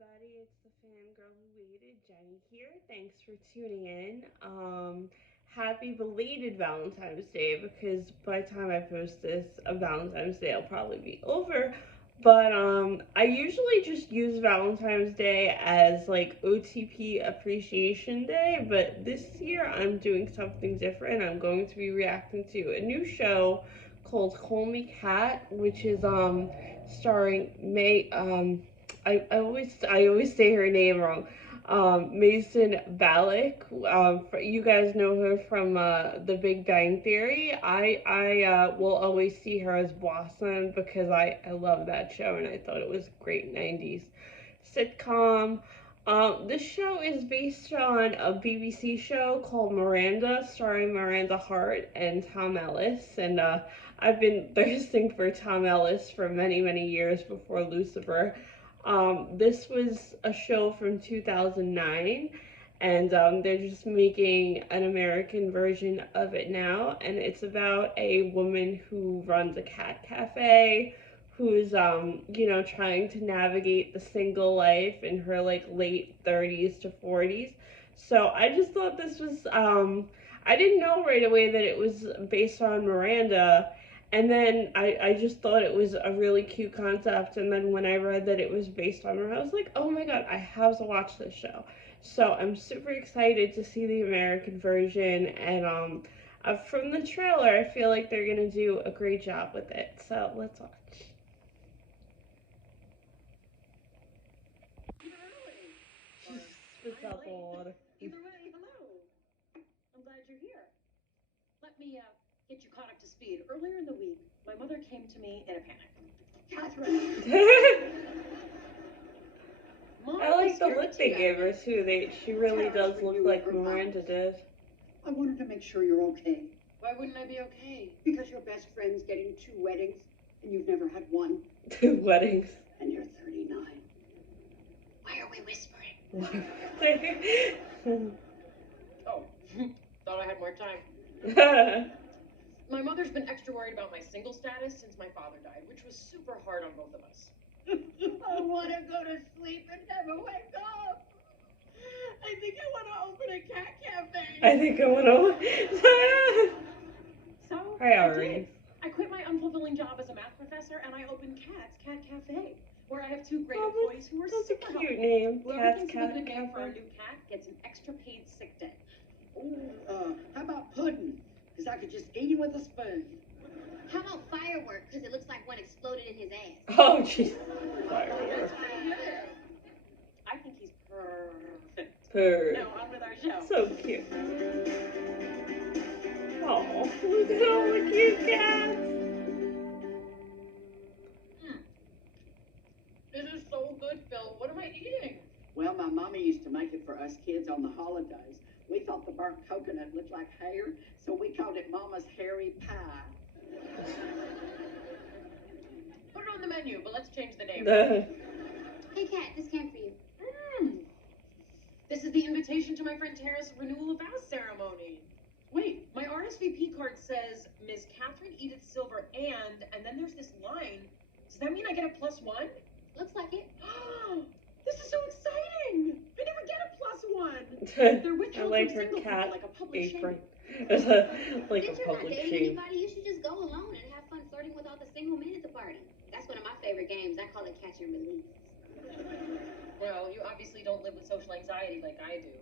everybody. It's the fangirl who waited, Jenny here. Thanks for tuning in. Happy belated Valentine's Day because by the time I post this, Valentine's Day will probably be over. But I usually just use Valentine's Day as like OTP Appreciation Day, but this year I'm doing something different. I'm going to be reacting to a new show called Call Me Kat, which is starring May I always say her name wrong. Mason Balak. You guys know her from The Big Bang Theory. I will always see her as Blossom because I love that show and I thought it was a great '90s sitcom. This show is based on a BBC show called Miranda, starring Miranda Hart and Tom Ellis. And I've been thirsting for Tom Ellis for many, many years before Lucifer. This was a show from 2009, and they're just making an American version of it now. And it's about a woman who runs a cat cafe, who's trying to navigate the single life in her like late 30s to 40s. So I just thought this was I didn't know right away that it was based on Miranda, and then I just thought it was a really cute concept. And then when I read that it was based on her, I was like, oh my god, I have to watch this show. So I'm super excited to see the American version. And from the trailer, I feel like they're gonna do a great job with it. So let's watch. She spits out the water. Either way, hello. I'm glad you're here. Let me get you caught up to speed. Earlier in the week, my mother came to me in a panic. Catherine! I like the look they gave her too. She really does look like Miranda did. I wanted to make sure you're okay. Why wouldn't I be okay? Because your best friend's getting 2 weddings, and you've never had one. 2 weddings. And you're 39. Why are we whispering? Oh, thought I had more time. My mother's been extra worried about my single status since my father died, which was super hard on both of us. I want to go to sleep and never wake up. I think I want to open a cat cafe. I think I want to. So, Priorities. I quit my unfulfilling job as a math professor and I opened Cat's Cat Cafe, where I have 2 great employees who are That's super a cute helpful. name. Whoever Cat's thinks Cat of a good name for a Cafe. new cat gets an extra paid sick day. Ooh, how about pudding? Because I could just eat it with a spoon. How about firework? Because it looks like one exploded in his ass. Oh, jeez. Fireworks. I think he's perfect. Purr. Now on with our show. So cute. Oh, look at all the cute cats. This is so good, Phil. What am I eating? Well, my mommy used to make it for us kids on the holidays. We thought the burnt coconut looked like hair, so we called it Mama's hairy pie. Put it on the menu, but let's change the name. Hey, Kat, this came for you. This is the invitation to my friend Tara's renewal of vows ceremony. Wait, my RSVP card says Ms. Catherine Edith Silver and then there's this line. Does that mean I get a +1? Looks like it. This is so exciting! I never get a +1. They're I withheld like from her single cat people like a public apron. shame. Like Since a you're not public dating shame. anybody, you should just go alone and have fun flirting with all the single men at the party. That's one of my favorite games. I call it catch and release. Well, you obviously don't live with social anxiety like I do.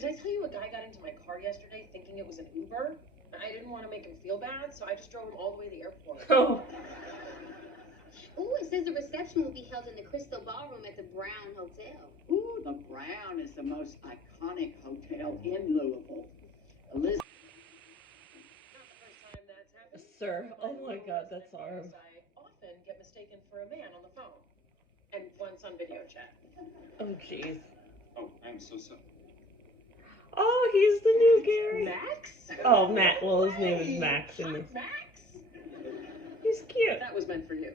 Did I tell you a guy got into my car yesterday thinking it was an Uber? I didn't want to make him feel bad, so I just drove him all the way to the airport. Oh. Ooh, it says the reception will be held in the Crystal Ballroom at the Brown Hotel. Ooh, the Brown is the most iconic hotel in Louisville. Elizabeth. Not the first time that's happened. Sir, A couple oh my of god, years that's ago, horrible. I often get mistaken for a man on the phone. And once on video chat. Oh, jeez. Oh, I'm so sorry. Oh, he's the new Gary. Max? Oh, Matt. Well, his name is Max in Hot this. Max? He's cute. That was meant for you.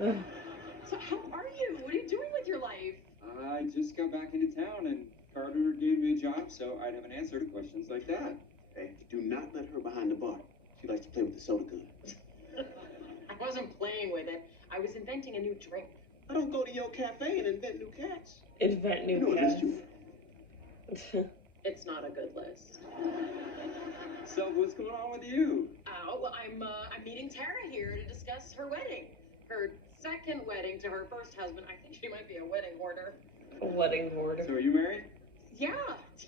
So how are you? What are you doing with your life? I just got back into town and Carter gave me a job so I'd have an answer to questions like that. Hey, do not let her behind the bar. She likes to play with the soda gun. I wasn't playing with it. I was inventing a new drink. I don't go to your cafe and invent new cats. Invent You know new what list cats. you It's not a good list. So what's going on with you? Oh, well, I'm meeting Tara here to discuss her wedding. Her second wedding to her first husband. I think she might be a wedding hoarder. A wedding So hoarder. are you married? Yeah,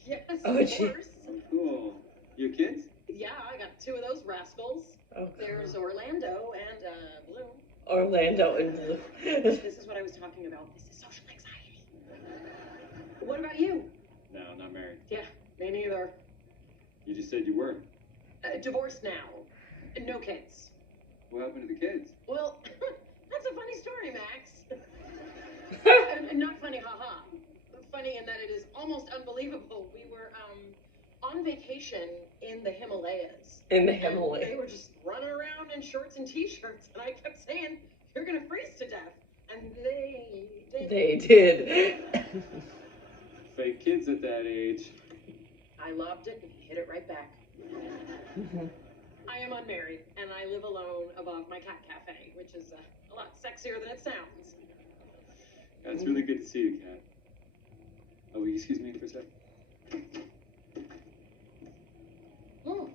yes, Oh, of gee. course. Oh, cool. You have kids? Yeah, I got two of those rascals. Oh, There's God. Orlando and Blue. Orlando and Blue. This is what I was talking about. This is social anxiety. What about you? No, not married. Yeah, me neither. You just said you were. Divorced now. No kids. What happened to the kids? Well, that's a funny story, Max. Not funny, haha. Funny in that it is almost unbelievable. We were on vacation in the Himalayas. In the And Himalayas. they were just running around in shorts and t-shirts, and I kept saying, "You're gonna freeze to death," and they did. They did. Fake kids at that age. I lobbed it, and he hit it right back. I am unmarried, and I live alone above my cat cafe, which is a lot sexier than it sounds. That's really good to see you, Kat. Oh, will you excuse me for a sec? Mm.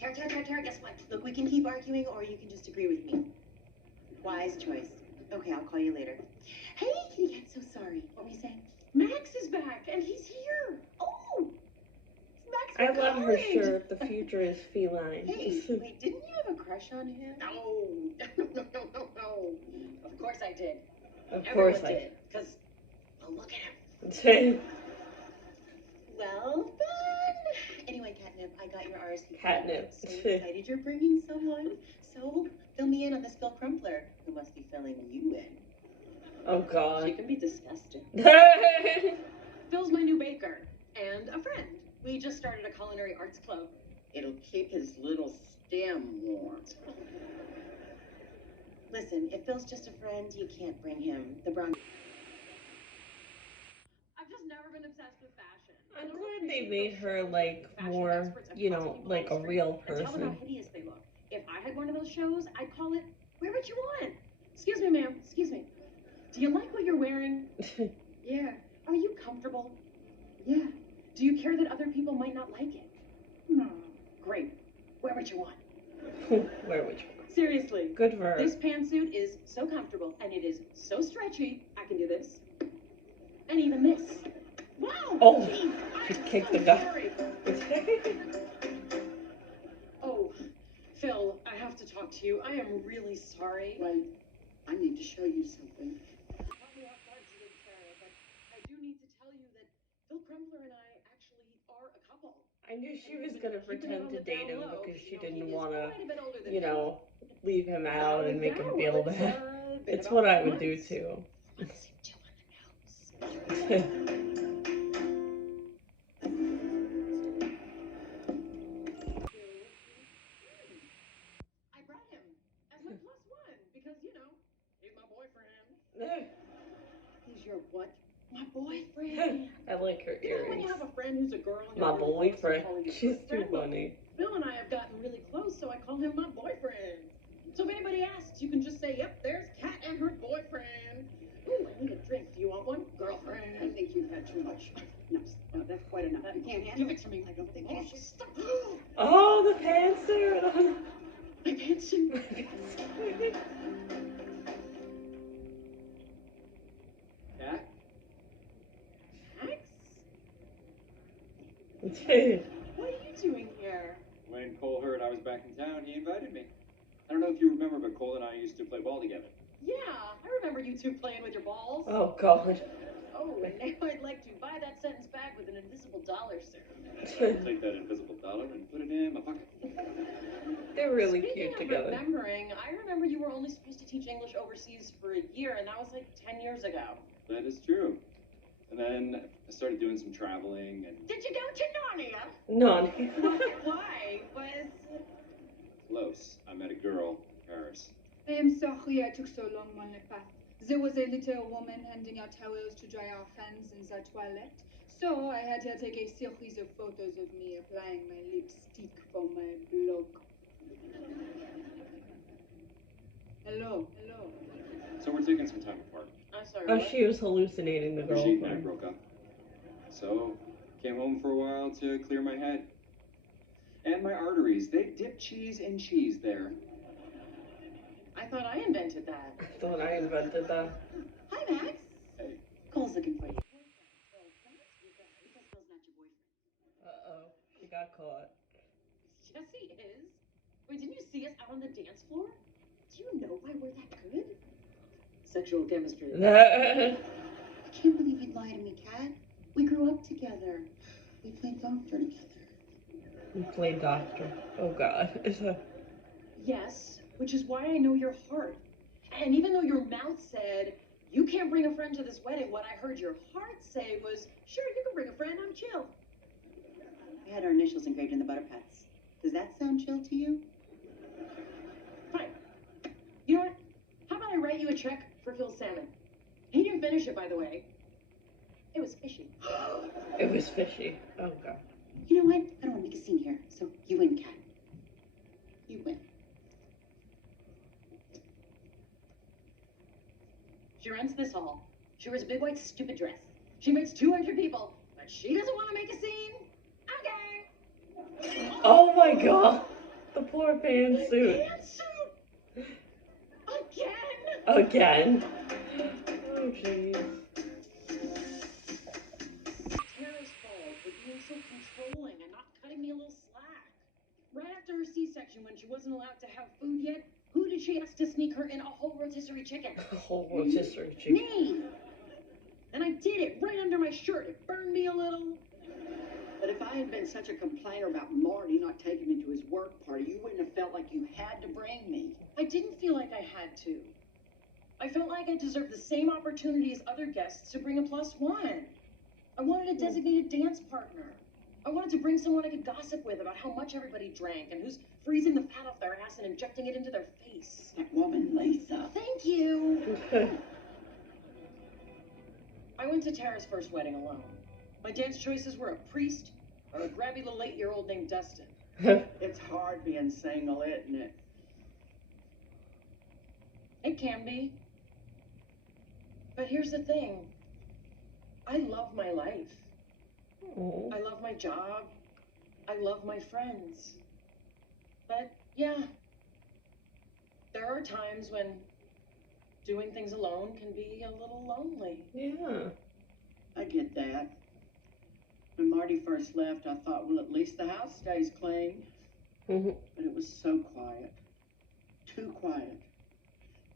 Tara, guess what? Look, we can keep arguing or you can just agree with me. Wise choice. Okay, I'll call you later. Hey, kitty cat, so sorry. What were you saying? Max is back, and he's here. Oh! Max I from love her college. shirt. The future is feline. Hey, wait, didn't you have a crush on him? No, no. Of course I did. Of Everyone course I did. Because, well, look at him. did. Well, fun. Anyway, Catnip, I got your RSVP. Catnip. So excited you're bringing someone. So, fill me in on this Phil Crumpler, who must be filling you in. Oh, She God. can be disgusting. Phil's my new baker and a friend. We just started a culinary arts club. It'll keep his little stem warm. Listen, if Phil's just a friend, you can't bring him. The Bronx. I've just never been obsessed with fashion. I'm I don't glad they appreciate made those her, shows like, where fashion more, experts you accuse know, people like on a the real street and tell them how person. hideous they look. If I had one of those shows, I'd call it "Wear What You Want." Excuse me, ma'am. Excuse me. Do you like what you're wearing? Yeah. Are you comfortable? Yeah. Do you care that other people might not like it? No. Great. Wear what you want. Where would you? Seriously. Good for her. This pantsuit is so comfortable and it is so stretchy. I can do this. And even this. Wow. Oh, geez, she I'm kicked so the guy. sorry. Oh, Phil, I have to talk to you. I am really sorry. Wait, I need to show you something. Caught me off guard today, Sarah, but I do need to tell you that Phil Crumpler and I actually are a couple. I knew she And was we've gonna been keeping it pretend on to the date down him low. because she You know, he didn't is want to, quite a bit older than you me. know, leave him out and make him No, feel it's, bad. been It's about what I 4 would do months. too. What does it do on the nose? I brought him as my plus one because, you know, he's my boyfriend. He's your what? My boyfriend. I like her You know when you earrings. have a friend who's a girl and My you're really close, you boyfriend. call her your She's too boyfriend? Well, funny. Bill and I have gotten really close, so I call him my boyfriend. So if anybody asks, you can just say, "Yep, there's Kat and her boyfriend." Ooh, I need a drink. Do you want one, I girlfriend? think you've had too much. No, no, that's quite enough. You can't handle Give it. it to me. I don't think Oh, you should. stop. Oh, the pantsuit. My pantsuit. Kat? Max? Dude. What are you doing here? When Cole heard I was back in town, he invited me. I don't know if you remember, but Cole and I used to play ball together. Yeah, I remember you two playing with your balls. Oh, God. Oh, and now I'd like to buy that sentence back with an invisible dollar, sir. I'll take that invisible dollar and put it in my pocket. They're really Speaking cute of together. remembering, I remember you were only supposed to teach English overseas for a year, and that was like 10 years ago. That is true. And then I started doing some traveling and Did you go to Narnia? None. Why? Was close. I met a girl in Paris. I am sorry I took so long, mon pas. There was a little woman handing out towels to dry our hands in the toilet, so I had her take a series of photos of me applying my lipstick for my blog. Hello. So we're taking some time apart. I'm sorry. Oh, what? she was hallucinating the Brigitte and I girlfriend. broke up. So, came home for a while to clear my head. And my arteries. They dip cheese in cheese there. I thought I invented that. I thought I invented that. Hi, Max. Hey. Cole's looking for you. Well, Max, because Bill's not your boyfriend. Uh-oh, she got caught. Yes, he is. Wait, didn't you see us out on the dance floor? Do you know why we're that good? Sexual chemistry. I can't believe you'd lie to me, Kat. We grew up together. We played doctor together. We played doctor. Oh god. Yes, which is why I know your heart. And even though your mouth said, you can't bring a friend to this wedding, what I heard your heart say was, sure, you can bring a friend, I'm chill. We had our initials engraved in the butter pats. Does that sound chill to you? Fine. You know what? How about I write you a check for Phil's salmon? He didn't finish it, by the way. It was fishy. It was fishy. Oh god. You know what? I don't want to make a scene here, so you win, Kat. You win. She rents this hall. She wears a big white stupid dress. She invites 200 people, but she doesn't want to make a scene. Okay. Oh my god. The poor pantsuit. Pantsuit! Again! Again. Oh jeez. Tara's fault for being so controlling and not cutting me a little slack. Right after her C-section, when she wasn't allowed to have food yet, who did she ask to sneak her in a whole rotisserie chicken? The whole rotisserie chicken. Me! And I did it right under my shirt. It burned me a little. But if I had been such a complainer about Marty not taking me to his work party, you wouldn't have felt like you had to bring me. I didn't feel like I had to. I felt like I deserved the same opportunity as other guests to bring a plus one. I wanted a designated dance partner. I wanted to bring someone I could gossip with about how much everybody drank and who's freezing the fat off their ass and injecting it into their face. That woman, Lisa. Thank you. I went to Tara's first wedding alone. My dance choices were a priest or a grabby little 8-year-old named Dustin. It's hard being single, isn't it? It can be. But here's the thing. I love my life. Oh. I love my job. I love my friends. But yeah, there are times when doing things alone can be a little lonely. Yeah. I get that. When Marty first left, I thought, well, at least the house stays clean. Mhm. But it was so quiet. Too quiet.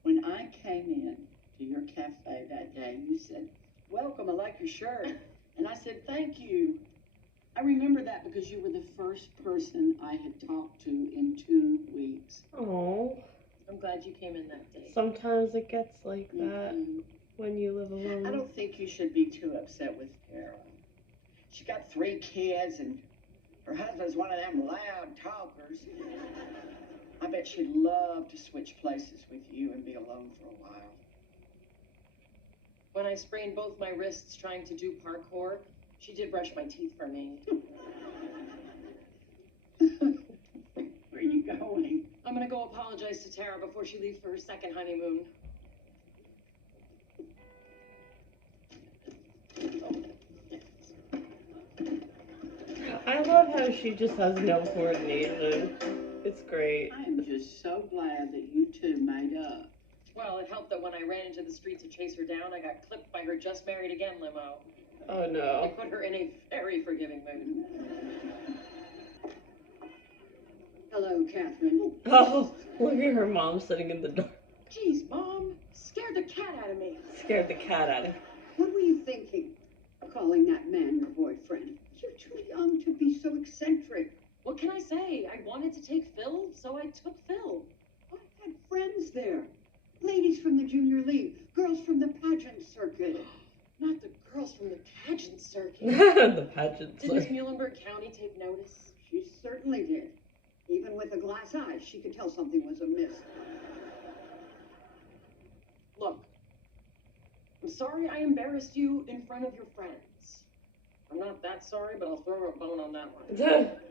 When I came in to your cafe that day, you said, welcome, I like your shirt. And I said, thank you. I remember that because you were the first person I had talked to in 2 weeks. Oh. I'm glad you came in that day. Sometimes it gets like that Mhm. when you live alone. I don't think you should be too upset with Tara. She got 3 kids and her husband's one of them loud talkers. I bet she'd love to switch places with you and be alone for a while. When I sprained both my wrists trying to do parkour, she did brush my teeth for me. Where are you going? I'm gonna go apologize to Tara before she leaves for her second honeymoon. I love how she just has no coordination. It's great. I am just so glad that you two made up. Well, it helped that when I ran into the street to chase her down, I got clipped by her just married again limo. Oh I no. put her in a very forgiving mood. Hello, Catherine. Oh, look at her mom sitting in the dark. Jeez, Mom, scared the cat out of me. Scared the cat out of her. What were you thinking? Calling that man your boyfriend? You're too young to be so eccentric. What can I say? I wanted to take Phil, so I took Phil. I had friends there. Ladies from the junior league, girls from the pageant circuit. Not the girls from the pageant circuit. The pageant. Did Miss Muhlenberg County take notice? She certainly did. Even with a glass eye, she could tell something was amiss. Look, I'm sorry I embarrassed you in front of your friends. I'm not that sorry, but I'll throw her a bone on that one.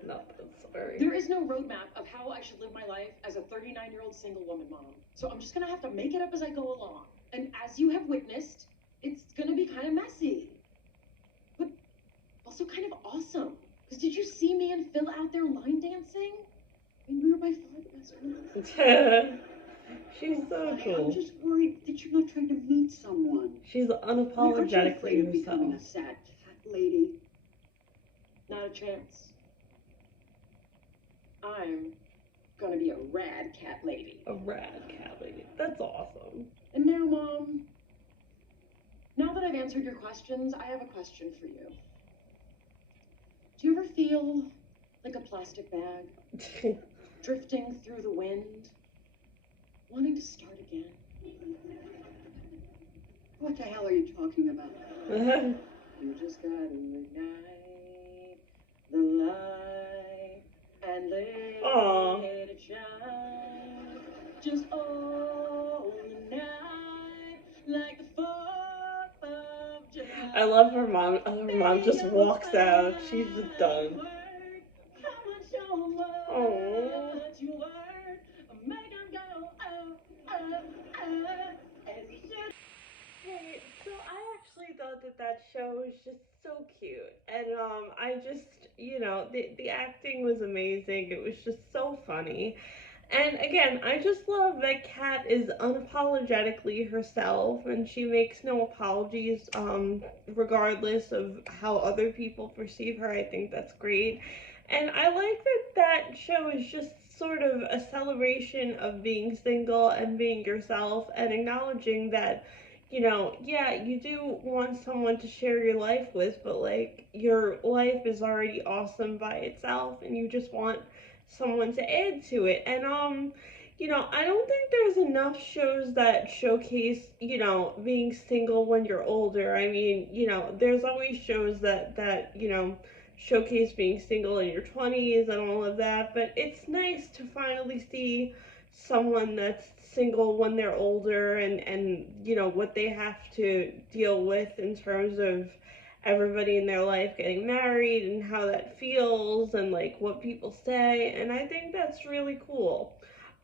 Not that sorry. There is no roadmap of how I should live my life as a 39-year-old single woman mom. So I'm just gonna have to make it up as I go along. And as you have witnessed, it's gonna be kind of messy. But also kind of awesome. Because did you see me and Phil out there line dancing? I mean, we were by far the best friends. She's so I'm cool. just worried that you're not trying to meet someone. She's Aren't you unapologetically afraid of becoming a herself. sad cat lady? Not a chance. I'm gonna be a rad cat lady. A rad cat lady. That's awesome. And now, Mom, now that I've answered your questions, I have a question for you. Do you ever feel like a plastic bag, drifting through the wind, wanting to start again? What the hell are you talking about? You just gotta ignite the light and let Aw. it shine. Just all the night, like the 4th of July. I love her mom. Her mom just walks out. She's just done. Aww. Hey, so I actually thought that show was just so cute, and I just, the acting was amazing. It was just so funny, and again, I just love that Kat is unapologetically herself, and she makes no apologies, regardless of how other people perceive her. I think that's great, and I like that show is just sort of a celebration of being single and being yourself, and acknowledging that yeah, you do want someone to share your life with, but like your life is already awesome by itself and you just want someone to add to it. And I don't think there's enough shows that showcase, being single when you're older. I mean, there's always shows that showcase being single in your 20s and all of that, but it's nice to finally see someone that's single when they're older, and what they have to deal with in terms of everybody in their life getting married and how that feels and like what people say, and I think that's really cool.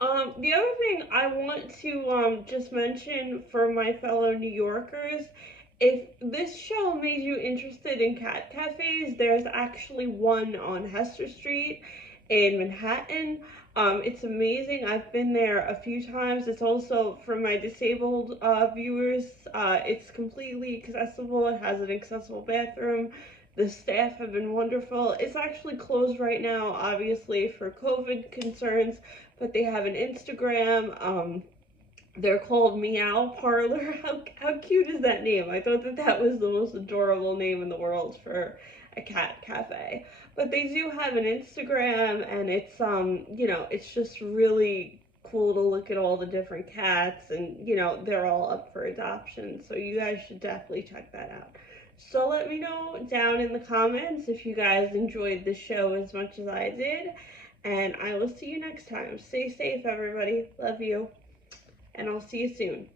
The other thing I want to just mention for my fellow New Yorkers, if this show made you interested in cat cafes, there's actually one on Hester Street in Manhattan. It's amazing. I've been there a few times. It's also for my disabled viewers. It's completely accessible. It has an accessible bathroom. The staff have been wonderful. It's actually closed right now, obviously, for COVID concerns, but they have an Instagram. They're called Meow Parlor. How cute is that name? I thought that was the most adorable name in the world for a cat cafe. But they do have an Instagram, and it's just really cool to look at all the different cats, and they're all up for adoption. So you guys should definitely check that out. So let me know down in the comments if you guys enjoyed the show as much as I did. And I will see you next time. Stay safe, everybody. Love you. And I'll see you soon.